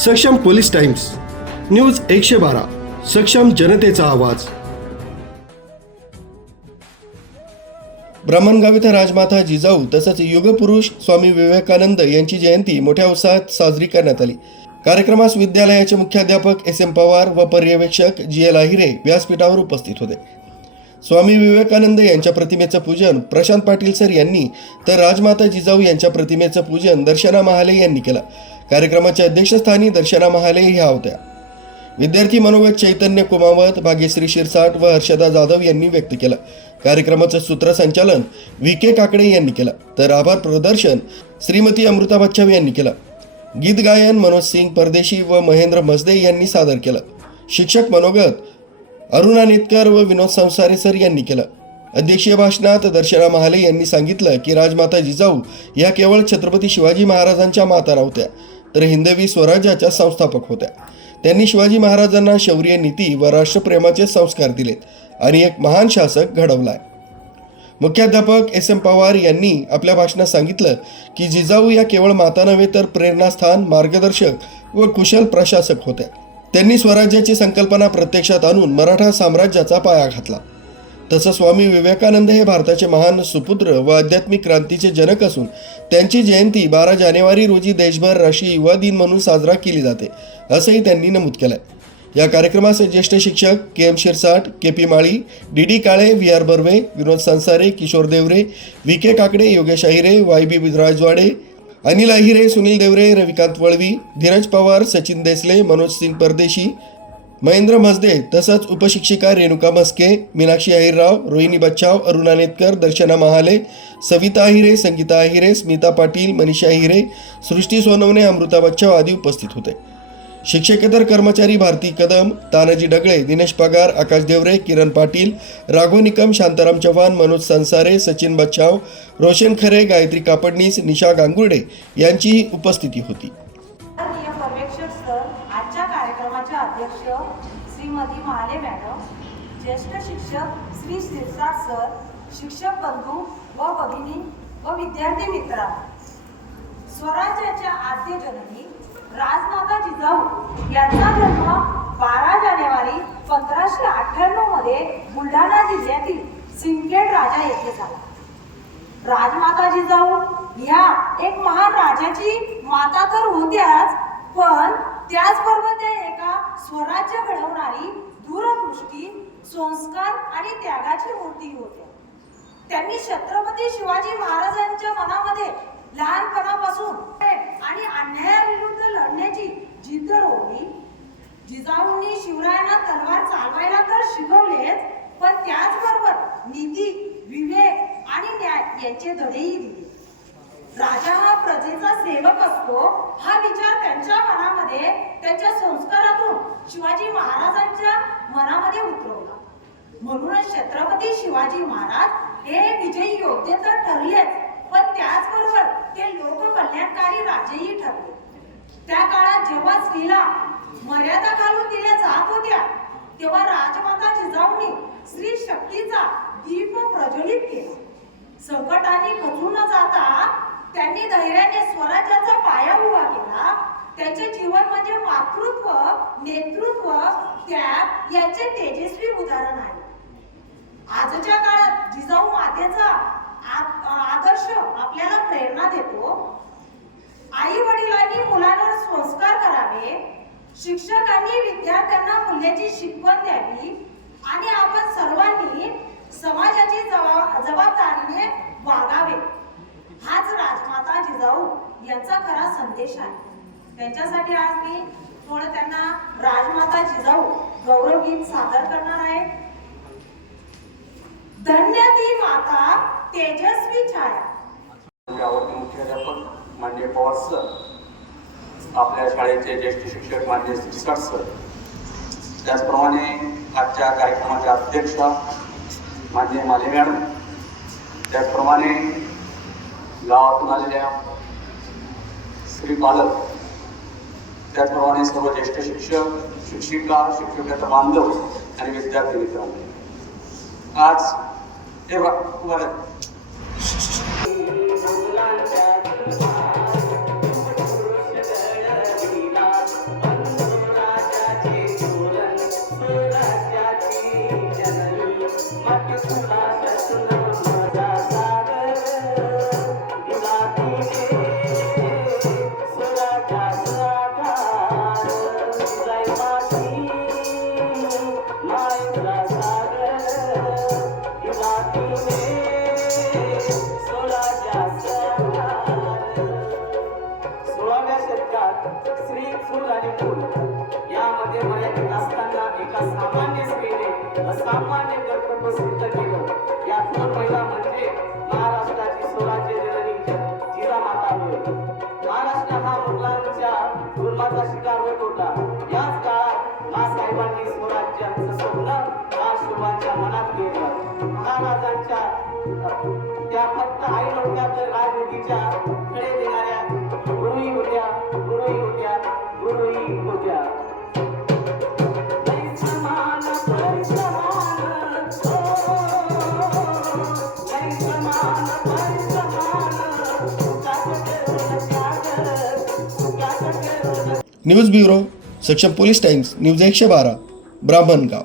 सक्षम police times, news 112, सक्षम जनतेचा आवाज. ब्राह्मणगाव इथं राजमाता जिजाऊ तसंच युगपुरुष स्वामी विवेकानंद यांची जयंती मोठ्या उत्साहात साजरी करण्यात आली. कार्यक्रमास विद्यालयाचे मुख्याध्यापक SM पवार व पर्यवेक्षक GL आहिरे व्यासपीठावर उपस्थित होते. स्वामी विवेकानंद यांच्या प्रतिमेचं पूजन प्रशांत पाटील सर यांनी तर राजमाता जिजाऊ यांच्या प्रतिमेचं पूजन दर्शना महाले यांनी केलं. कार्यक्रमाच्या अध्यक्षस्थानी दर्शना महाले ह्या होत्या. विद्यार्थी मनोगत चैतन्य कुमावत, भाग्यश्री शिरसाट व हर्षदा जाधव यांनी व्यक्त केलं. कार्यक्रमाचं सूत्रसंचालन VK काकडे यांनी केलं, तर आभार प्रदर्शन श्रीमती अमृता बच्चाव यांनी केलं. गीत गायन मनोज सिंग परदेशी व महेंद्र मसदे यांनी सादर केलं. शिक्षक मनोगत अरुणा नेतकर व विनोद संसारे सर यांनी केलं. अध्यक्षीय भाषणात दर्शना महाले यांनी सांगितलं की राजमाता जिजाऊ या केवळ छत्रपती शिवाजी महाराजांच्या माता नव्हत्या, तर हिंदवी स्वराज्याच्या संस्थापक होत्या. त्यांनी शिवाजी महाराजांना शौर्य, नीती व राष्ट्रप्रेमाचे संस्कार दिलेत आणि एक महान शासक घडवलाय. मुख्याध्यापक SM पवार यांनी आपल्या भाषणात सांगितलं की जिजाऊ या केवळ माता नव्हे तर प्रेरणास्थान, मार्गदर्शक व कुशल प्रशासक होत्या. त्यांनी स्वराज्याची संकल्पना प्रत्यक्षात आणून मराठा साम्राज्याचा पाया घातला. तसं स्वामी विवेकानंद हे भारताचे महान सुपुत्र व आध्यात्मिक क्रांतीचे जनक असून त्यांची जयंती 12 जानेवारी रोजी देशभर राष्ट्रीय युवा दिन म्हणून साजरा केली जाते, असंही त्यांनी नमूद केलंय. या कार्यक्रमाचे ज्येष्ठ शिक्षक KM शिरसाट, KP माळी, DD काळे, VR बर्वे, विनोद संसारे, किशोर देवरे, VK काकडे, योगेश आहिरे, YB राजवाडे, अनिल आहिरे, सुनील देवरे, रविकांत वळवी, धीरज पवार, सचिन देसले, मनोज सिंग परदेशी, महेंद्र मसदे तसंच उपशिक्षिका रेणुका मस्के, मीनाक्षी अहिरराव, रोहिणी बच्चाव, अरुणा नेतकर, दर्शना महाले, सविता आहिरे, संगीता आहिरे, स्मिता पाटील, मनीषा आहिरे, सृष्टी सोनवणे, अमृता बच्चाव आदी उपस्थित होते. शिक्षकेतर कर्मचारी भारती कदम, तानाजी डगळे, दिनेश पगार, आकाश देवरे, किरण पाटील, राघव निकम, शांताराम चव्हाण, मनोज संसारे, सचिन बच्चाव, रोशन खरे, गायत्री कापडनीस, निशा गांगुर्डे यांचीही उपस्थिती होती. आजच्या कार्यक्रमाचे अध्यक्ष श्रीमती महाले मॅडम, ज्येष्ठ शिक्षक श्री शिरसाट सर, शिक्षक बंधू व भगिनी व विद्यार्थी मित्र, स्वराज्याच्या आद्य जननी राजमाता जिजाऊ यांचा जन्म 12 जानेवारी 1598 मध्ये बुलढाणा जिल्ह्यातील सिंदखेड राजा येथे झाला. राजमाता जिजाऊ ह्या एक महान राजाची माता तर होत्याच, पण त्याचबरोबर त्या एका स्वराज्य घडवणारी दूरदृष्टी, संस्कार आणि त्यागाची मूर्ती होत्या. त्यांनी छत्रपती शिवाजी महाराजांच्या मनामध्ये लहानपणापासून आणि अन्यायाविरुद्ध लढण्याची जिद्द रोवली. जिजाऊंनी शिवरायांना तलवार चालवायला तर शिकवलेच, पण त्याचबरोबर नीती, विवेक आणि न्याय यांचे धडेही दिले. राजा हा प्रजेचा सेवक असतो हा विचार त्यांच्या मनामध्ये, त्यांच्या संस्कारातून शिवाजी महाराजांच्या मनामध्ये उतरवला. म्हणूनच छत्रपती शिवाजी महाराज हे विजयी योद्धे तर ठरलेच, पण त्याचबरोबर ते लोककल्याणकारी राजेही ठरले. त्या काळात जेव्हा स्त्रीला मर्यादा घालून दिल्या जात होत्या, तेव्हा राजमाता जिजाऊंनी स्त्री शक्तीचा दीप प्रज्वलित केला. संकटाने खचून न जाता त्यांनी धैर्याने स्वराज्याचा पाया उभा केला. त्यांचे जीवन म्हणजे मातृत्व, नेतृत्व, त्याग यांचे तेजस्वी उदाहरण आहे. आजच्या काळात जिजाऊ मातेचा आदर्श आपल्याला प्रेरणा देतो. आई वडिलांनी मुलांवर संस्कार करावे, शिक्षकांनी विद्यार्थ्यांना मूल्याची शिकवण द्यावी आणि आपण सर्वांनी समाजाची जबाबदारीने वागावे. हाच राजमाता जिजाऊ यांचा खरा संदेश आहे. त्यांच्यासाठी आज मी थोडं त्यांना राजमाता जिजाऊ गौरव गीत सादर करणार आहे. धन्य ती माता तेजस्वी छाया. आवडते मुख्याध्यापक माननीय पवार सर, आपल्या शाळेचे ज्येष्ठ शिक्षक माननीय शिरसाट सर, त्याचप्रमाणे आजच्या कार्यक्रमाचे अध्यक्ष माननीय माले मॅडम, त्याचप्रमाणे गावातून आलेल्या श्री पालक, त्याचप्रमाणे सर्व ज्येष्ठ शिक्षक, शिक्षिका, शिक्षकेतर बांधव आणि विद्यार्थी मित्रांनो, आज हे स्त्री सूर आणि मूल यामध्ये मर्यादित असताना एका सामान्य स्त्रीने असामान्य कर्तव्य सिद्ध केलं. या दोन महिला म्हणजे महाराष्ट्राची स्वराज्य जननी जिजामाता होय. महाराष्ट्र हा मुघलांच्या जुलमाचा शिकार होत होता. याच काळात मासाहेबांनी स्वराज्याचं स्वप्न राजशिवांच्या मनात घेतलं. महाराजांच्या त्या फक्त आई नव्हत्या तर राजनीतीच्या खडे देणाऱ्या गुरुही होत्या. नाही समान परिसमान, नाही समान परिसमान, न्यूज ब्युरो, सक्षम पोलीस टाइम्स, न्यूज 112, ब्राह्मणगाव.